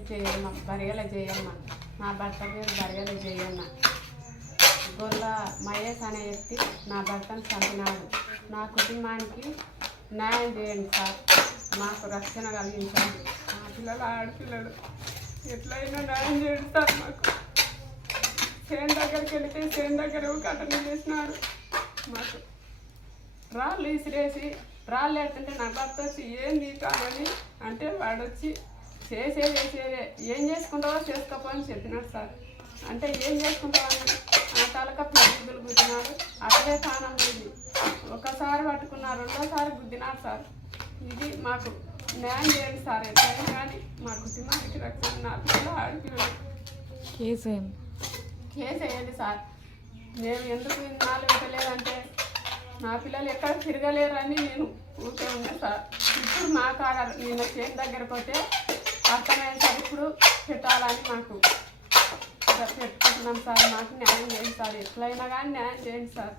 చేయమ్మ బరిగల చేయమ్మ నా భర్త పేరు బరిగల చేయమ్మ గొల్ల మహేష్ అనే వ్యక్తి నా భర్తను చంపినాడు. నా కుటుంబానికి న్యాయం చేయండి సార్. మాకు రక్షణ కలిగించండి. మా పిల్లలు ఆడపిల్లలు ఎట్లయినా న్యాయం చేయండి సార్ మాకు. చేను దగ్గరికి వెళితే చేను దగ్గర కట్టలు చేసినారు మాకు. రాళ్ళు ఇసిరేసి రాళ్ళు ఎడుతుంటే నా భర్త వచ్చి ఏం తీటామని అంటే వాడొచ్చి వచ్చి చేసే చేసేదే ఏం చేసుకుంటావో చేసుకోపో అని చెప్పినాడు సార్. అంటే ఏం చేసుకుంటావని ఆ తలక పెరుగులు గుద్దినాడు అట్లే తానం లేదు. ఒకసారి పట్టుకున్నారు రెండోసారి గుద్దినాడు సార్. ఇది మాకు న్యాయం చేయండి సార్ ఎట్లయినా కానీ మా కుటుంబానికి రక్షణ నా పిల్లలు ఆడపిల్లలు కేసు వేయండి సార్? మేము ఎందుకు ఇన్నాళ్ళు పెట్టలేదంటే నా పిల్లలు ఎక్కడ తిరగలేరని నేను ఊరికే ఉన్నా సార్. ఇప్పుడు మా కాడ నేను చేతి దగ్గరకు పోతే అర్థమైన సార్. ఇప్పుడు పెట్టాలని మాకు. పెట్టుకుంటున్నాం సార్. మాకు న్యాయం చేయండి సార్. ఎట్లయినా కానీ న్యాయం చేయండి సార్.